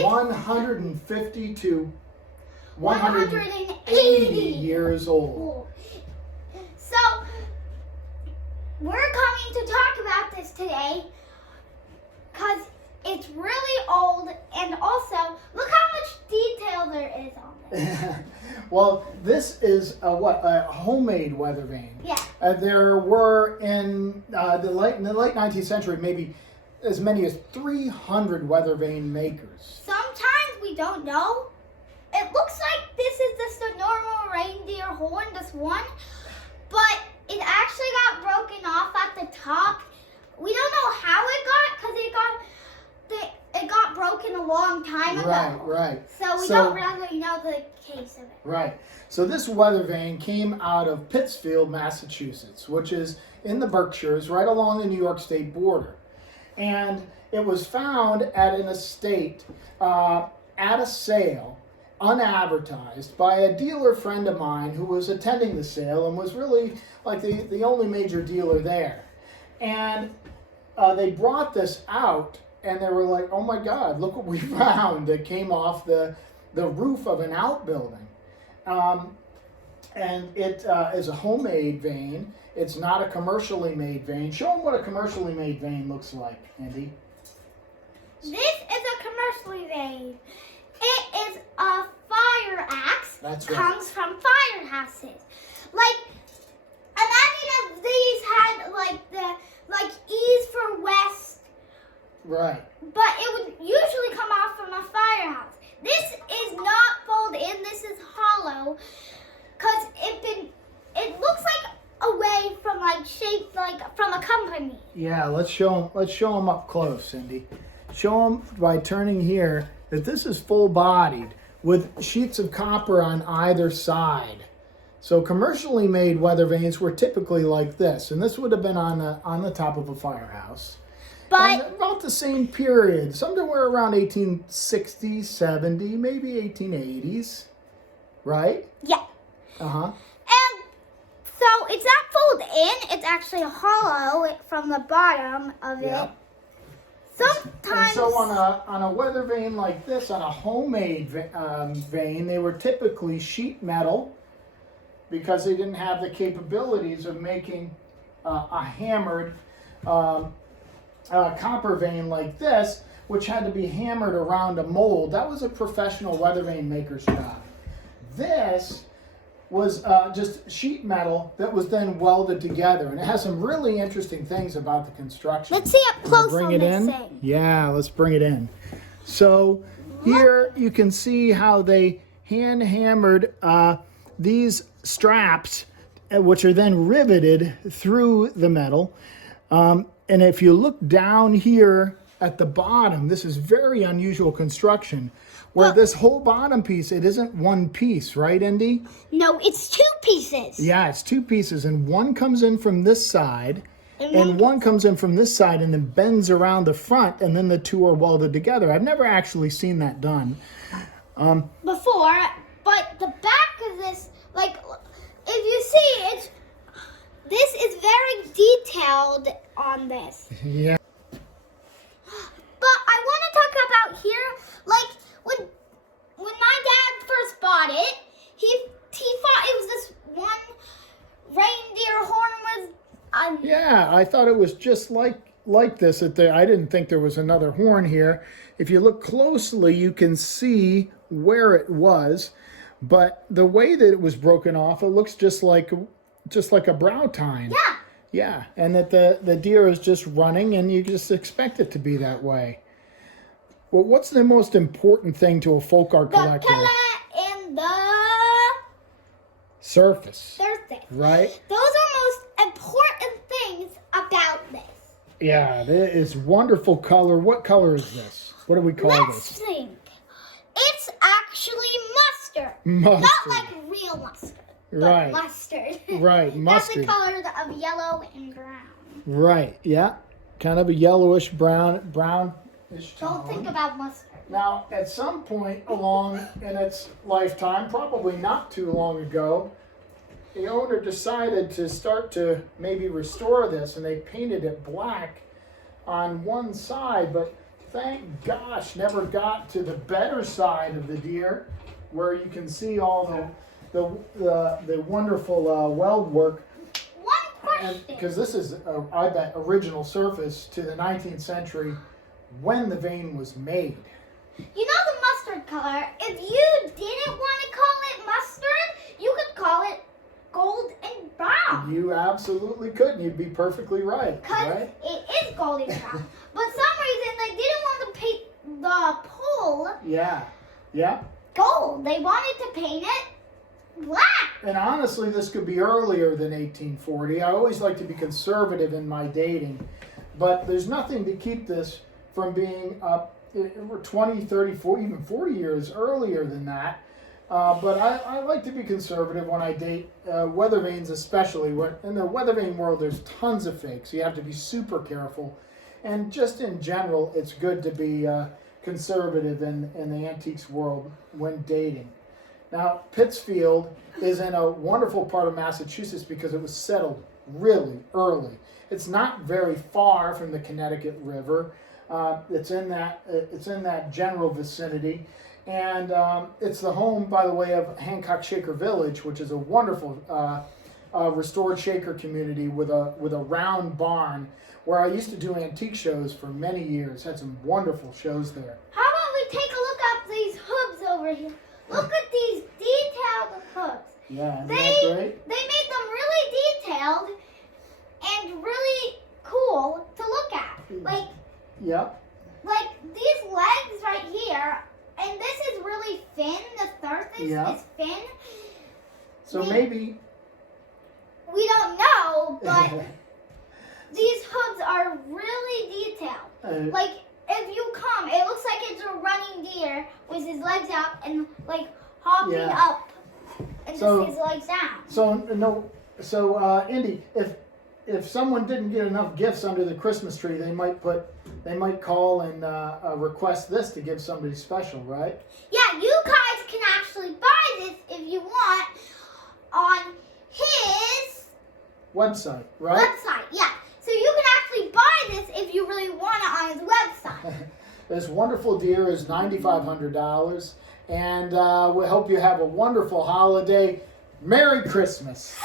150 to 180 years old. So, we're coming to talk about this today because it's really old, and also, look how much detail there is on this. Well, this is a homemade Weathervane. Yeah. There were in the late 19th century maybe as many as 300 Weathervane makers. Sometimes we don't know. It looks like this is just a normal reindeer horn, this one, but it actually got broken off at the top. We don't know how it got, because it got broken a long time ago. Right. So we don't really know the case of it. Right. So this Weathervane came out of Pittsfield, Massachusetts, which is in the Berkshires, right along the New York State border. And it was found at an estate at a sale, unadvertised, by a dealer friend of mine who was attending the sale and was really like the only major dealer there. And they brought this out, and they were like, oh my God, look what we found. That came off the roof of an outbuilding. And it is a homemade vane. It's not a commercially made vane. Show them what a commercially made vane looks like, Andy. This is a commercially made. It is a fire axe. That's right. Comes from firehouses. Like, imagine if these had like E's for west. Right. But it would usually come off from a firehouse. This is not fold in. This is hollow, cause it looks like away from shaped like from a company. Yeah, let's show them up close, Cindy. Show them by turning here that this is full bodied with sheets of copper on either side. So commercially made Weathervanes were typically like this, and this would have been on the top of a firehouse. But and about the same period, somewhere around 1860s, 70, maybe 1880s, right? Yeah. Uh-huh. And so it's not fold in, it's actually hollow from the bottom of it. Sometimes. And so on a Weathervane like this, on a homemade vane, they were typically sheet metal because they didn't have the capabilities of making a hammered copper vane like this, which had to be hammered around a mold. That was a professional Weathervane maker's job. This was just sheet metal that was then welded together, and it has some really interesting things about the construction. Let's see up close bring on it this in. thing. Yeah, let's bring it in. So here you can see how they hand hammered these straps, which are then riveted through the metal. And if you look down here at the bottom, this is very unusual construction, where this whole bottom piece, it isn't one piece, right, Indy? No, it's two pieces. Yeah, it's two pieces, and one comes in from this side, and one comes in from this side and then bends around the front, and then the two are welded together. I've never actually seen that done. Before, but the back of this, like, if you see, this is very detailed on this. Yeah. But I want to talk about here, like, when my dad first bought it, he thought it was this one reindeer horn was. Yeah, I thought it was just like this. I didn't think there was another horn here. If you look closely, you can see where it was, but the way that it was broken off, it looks just like a brow tine. Yeah. Yeah, and that the deer is just running, and you just expect it to be that way. Well, what's the most important thing to a folk art collector? The color and the surface. surface. Right? Those are most important things about this. Yeah, it is wonderful color. What color is this? What do we call Let's this? think. It's actually mustard. Mustard. Not like real mustard. Right. But mustard. Right, mustard. That's the color of yellow and brown. Right, yeah. Kind of a yellowish brownish tone. Don't think about mustard. Now, at some point along in its lifetime, probably not too long ago, the owner decided to start to maybe restore this, and they painted it black on one side, but thank gosh, never got to the better side of the deer, where you can see all the wonderful Weldwork. One question. Because this is, I bet, original surface to the 19th century when the vane was made. You know the mustard color? If you didn't want to call it mustard, you could call it gold and brown. You absolutely could, and you'd be perfectly right. Because Right? it is golden brown. But some reason they didn't want to paint the pole Yeah. Yeah. gold. They wanted to paint it black. And honestly, this could be earlier than 1840. I always like to be conservative in my dating, but there's nothing to keep this from being 20, 30, 40, even 40 years earlier than that. But I like to be conservative when I date weathervanes, especially. In the weathervane world, there's tons of fakes. You have to be super careful. And just in general, it's good to be conservative in the antiques world when dating. Now, Pittsfield is in a wonderful part of Massachusetts because it was settled really early. It's not very far from the Connecticut River. It's in that general vicinity, and it's the home, by the way, of Hancock Shaker Village, which is a wonderful restored Shaker community with a round barn where I used to do antique shows for many years. Had some wonderful shows there. How about we take a look at these hooves over here? Look at these detailed hooves. Yeah, isn't that great? They made them really detailed and really cool to look at. Yep. Like these legs right here, and this is really thin. The surface is thin. So maybe we don't know, but these hooves are really detailed. Like if you come, it looks like it's a running deer with his legs out and like hopping up and just his legs down. So Indy, if someone didn't get enough gifts under the Christmas tree, they might call and request this to give somebody special, right? Yeah, you guys can actually buy this if you want on his website, right? Website, yeah. So you can actually buy this if you really want it on his website. This wonderful deer is $9,500, and we hope you have a wonderful holiday. Merry Christmas.